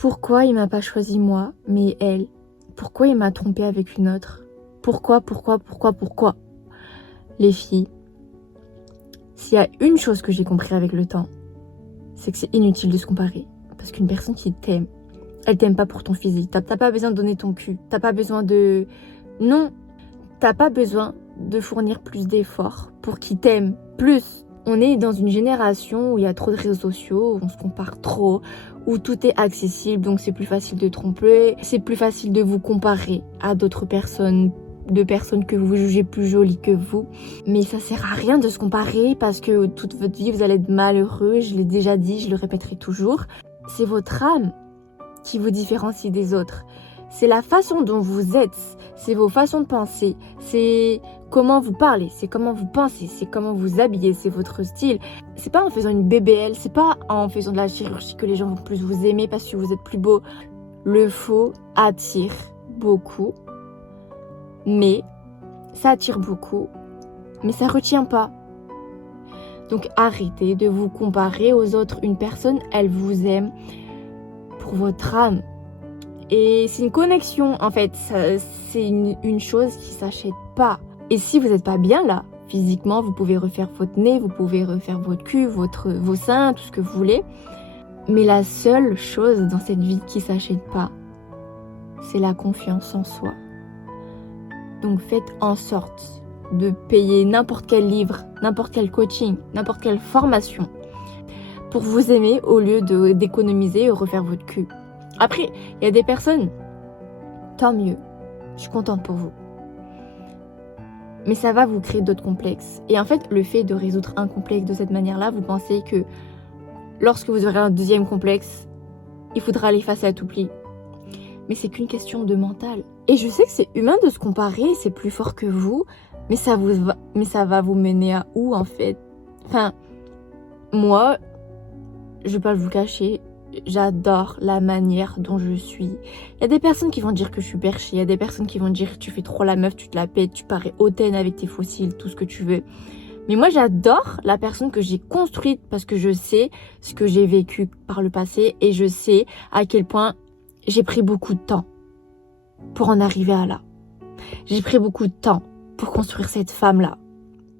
Pourquoi il m'a pas choisi moi, mais elle? Pourquoi il m'a trompé avec une autre? Pourquoi? Les filles, s'il y a une chose que j'ai compris avec le temps, c'est que c'est inutile de se comparer. Parce qu'une personne qui t'aime, elle t'aime pas pour ton physique. T'as pas besoin de donner ton cul. T'as pas besoin de... Non, t'as pas besoin de fournir plus d'efforts pour qu'il t'aime plus. On est dans une génération où il y a trop de réseaux sociaux, où on se compare trop, où tout est accessible, donc c'est plus facile de tromper, c'est plus facile de vous comparer à d'autres personnes, de personnes que vous jugez plus jolies que vous. Mais ça sert à rien de se comparer parce que toute votre vie vous allez être malheureux, je l'ai déjà dit, je le répéterai toujours. C'est votre âme qui vous différencie des autres. C'est la façon dont vous êtes, c'est vos façons de penser, c'est comment vous parlez, c'est comment vous pensez, c'est comment vous habillez, c'est votre style. C'est pas en faisant une BBL, c'est pas en faisant de la chirurgie que les gens vont plus vous aimer parce que vous êtes plus beau. Le faux attire beaucoup, mais ça attire beaucoup, mais ça retient pas. Donc arrêtez de vous comparer aux autres. Une personne, elle vous aime pour votre âme. Et c'est une connexion, en fait, c'est une chose qui s'achète pas. Et si vous n'êtes pas bien là, physiquement, vous pouvez refaire votre nez, vous pouvez refaire votre cul, vos seins, tout ce que vous voulez. Mais la seule chose dans cette vie qui s'achète pas, c'est la confiance en soi. Donc faites en sorte de payer n'importe quel livre, n'importe quel coaching, n'importe quelle formation pour vous aimer au lieu d'économiser et refaire votre cul. Après, il y a des personnes, tant mieux, je suis contente pour vous. Mais ça va vous créer d'autres complexes. Et en fait, le fait de résoudre un complexe de cette manière-là, vous pensez que lorsque vous aurez un deuxième complexe, il faudra l'effacer à tout prix. Mais c'est qu'une question de mental. Et je sais que c'est humain de se comparer, c'est plus fort que vous, mais ça va vous mener à où en fait? Enfin, moi, je vais pas vous cacher, j'adore la manière dont je suis. Il y a des personnes qui vont dire que je suis perchée, il y a des personnes qui vont dire que tu fais trop la meuf, tu te la pètes, tu parais hautaine avec tes fossiles, tout ce que tu veux. Mais moi j'adore la personne que j'ai construite parce que je sais ce que j'ai vécu par le passé et je sais à quel point j'ai pris beaucoup de temps pour en arriver à là. J'ai pris beaucoup de temps pour construire cette femme-là.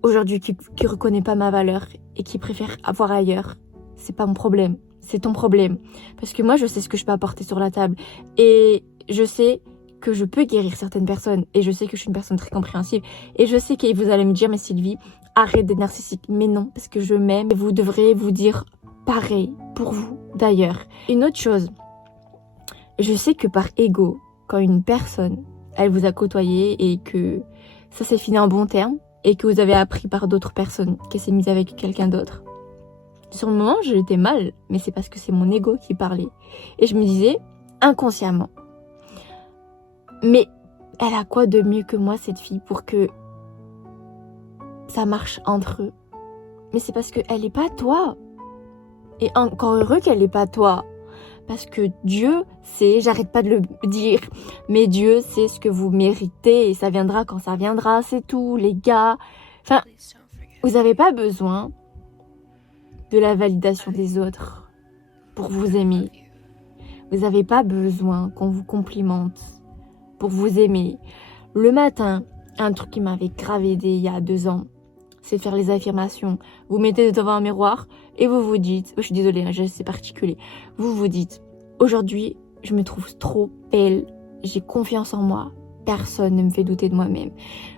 Aujourd'hui qui reconnaît pas ma valeur et qui préfère avoir ailleurs, c'est pas mon problème. C'est ton problème. Parce que moi, je sais ce que je peux apporter sur la table. Et je sais que je peux guérir certaines personnes. Et je sais que je suis une personne très compréhensive. Et je sais que vous allez me dire, mais Sylvie, arrête d'être narcissique. Mais non, parce que je m'aime. Et vous devrez vous dire pareil pour vous, d'ailleurs. Une autre chose, je sais que par ego, quand une personne, elle vous a côtoyé et que ça s'est fini en bon terme, et que vous avez appris par d'autres personnes qu'elle s'est mise avec quelqu'un d'autre, sur le moment, j'étais mal, mais c'est parce que c'est mon ego qui parlait. Et je me disais, inconsciemment, mais elle a quoi de mieux que moi, cette fille, pour que ça marche entre eux? Mais c'est parce qu'elle n'est pas toi. Et encore heureux qu'elle n'est pas toi. Parce que Dieu sait, j'arrête pas de le dire, mais Dieu sait ce que vous méritez et ça viendra quand ça viendra, c'est tout, les gars. Enfin, vous n'avez pas besoin de la validation des autres pour vous aimer. Vous n'avez pas besoin qu'on vous complimente pour vous aimer. Le matin, un truc qui m'avait grave aidé il y a 2 ans, c'est de faire les affirmations. Vous mettez devant un miroir et vous vous dites, je suis désolée, c'est particulier, vous vous dites, aujourd'hui, je me trouve trop belle, j'ai confiance en moi, personne ne me fait douter de moi-même.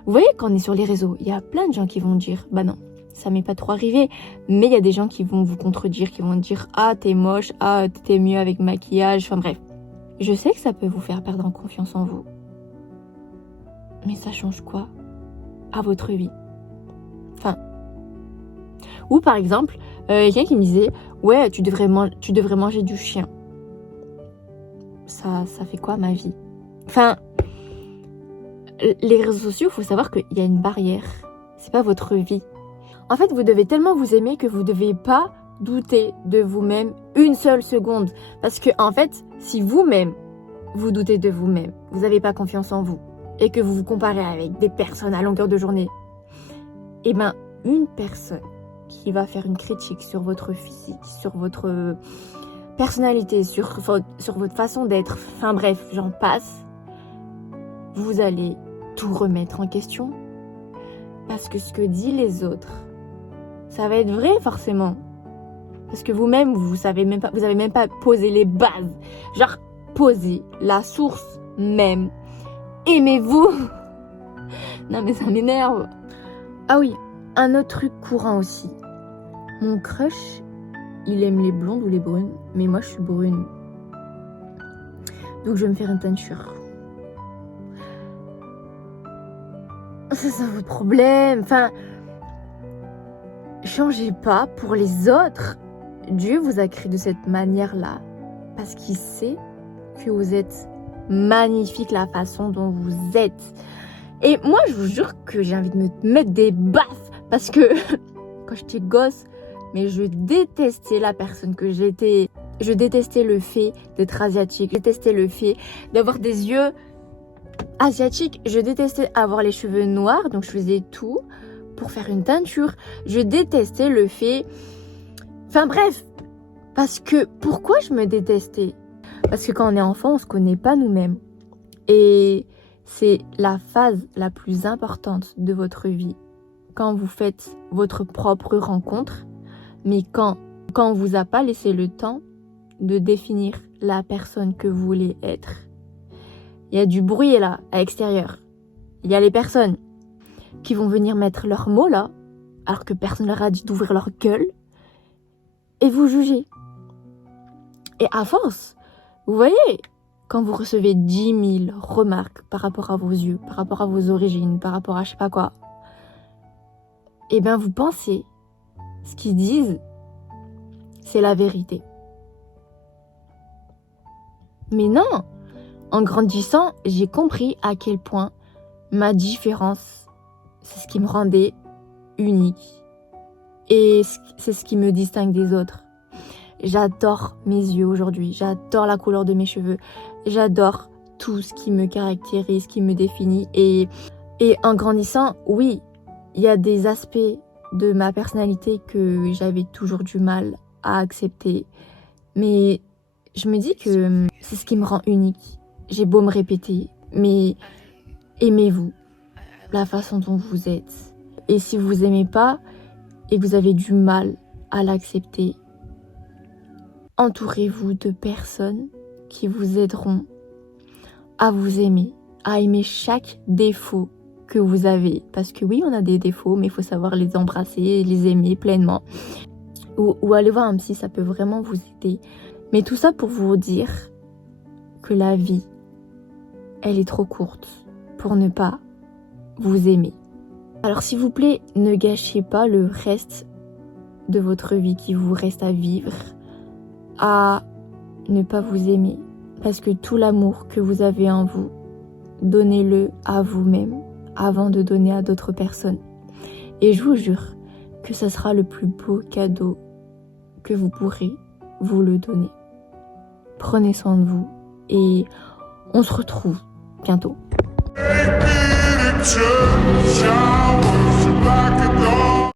Vous voyez, quand on est sur les réseaux, il y a plein de gens qui vont dire, bah non, ça m'est pas trop arrivé, mais il y a des gens qui vont vous contredire, qui vont dire ah t'es moche, ah t'es mieux avec maquillage, enfin bref. Je sais que ça peut vous faire perdre en confiance en vous, mais ça change quoi à votre vie? Enfin, ou par exemple, quelqu'un qui me disait ouais tu devrais manger du chien. Ça fait quoi ma vie? Enfin, les réseaux sociaux, il faut savoir qu'il y a une barrière, c'est pas votre vie. En fait, vous devez tellement vous aimer que vous ne devez pas douter de vous-même une seule seconde. Parce que, en fait, si vous-même, vous doutez de vous-même, vous n'avez pas confiance en vous, et que vous vous comparez avec des personnes à longueur de journée, eh bien, une personne qui va faire une critique sur votre physique, sur votre personnalité, sur votre façon d'être, enfin bref, j'en passe, vous allez tout remettre en question. Parce que ce que disent les autres, ça va être vrai forcément. Parce que vous-même, vous avez même pas posé les bases. Genre, posez la source même. Aimez-vous. Non mais ça m'énerve. Ah oui, un autre truc courant aussi. Mon crush, il aime les blondes ou les brunes, mais moi je suis brune. Donc je vais me faire une teinture. C'est ça votre problème. Enfin, changez pas pour les autres. Dieu vous a créé de cette manière-là parce qu'il sait que vous êtes magnifique la façon dont vous êtes. Et moi, je vous jure que j'ai envie de me mettre des baffes parce que quand j'étais gosse, mais je détestais la personne que j'étais. Je détestais le fait d'être asiatique. Je détestais le fait d'avoir des yeux asiatiques. Je détestais avoir les cheveux noirs, donc je faisais tout pour faire une teinture. Je détestais le fait... Enfin bref, parce que pourquoi je me détestais? Parce que quand on est enfant, on se connaît pas nous-mêmes. Et c'est la phase la plus importante de votre vie. Quand vous faites votre propre rencontre, mais quand on vous a pas laissé le temps de définir la personne que vous voulez être. Il y a du bruit là, à l'extérieur. Il y a les personnes qui vont venir mettre leurs mots là, alors que personne leur a dit d'ouvrir leur gueule, et vous jugez. Et à force, vous voyez, quand vous recevez 10 000 remarques par rapport à vos yeux, par rapport à vos origines, par rapport à je sais pas quoi, et bien vous pensez, ce qu'ils disent, c'est la vérité. Mais non, en grandissant, j'ai compris à quel point ma différence, c'est ce qui me rendait unique. Et c'est ce qui me distingue des autres. J'adore mes yeux aujourd'hui, j'adore la couleur de mes cheveux, j'adore tout ce qui me caractérise, qui me définit. Et en grandissant, oui, il y a des aspects de ma personnalité que j'avais toujours du mal à accepter. Mais je me dis que c'est ce qui me rend unique. J'ai beau me répéter, mais aimez-vous, la façon dont vous êtes. Et si vous aimez pas et que vous avez du mal à l'accepter, entourez-vous de personnes qui vous aideront à vous aimer, à aimer chaque défaut que vous avez. Parce que oui, on a des défauts, mais il faut savoir les embrasser, les aimer pleinement. Ou aller voir un psy, ça peut vraiment vous aider. Mais tout ça pour vous dire que la vie, elle est trop courte pour ne pas vous aimer. Alors s'il vous plaît, ne gâchez pas le reste de votre vie qui vous reste à vivre à ne pas vous aimer. Parce que tout l'amour que vous avez en vous, donnez-le à vous-même avant de donner à d'autres personnes. Et je vous jure que ça sera le plus beau cadeau que vous pourrez vous le donner. Prenez soin de vous et on se retrouve bientôt.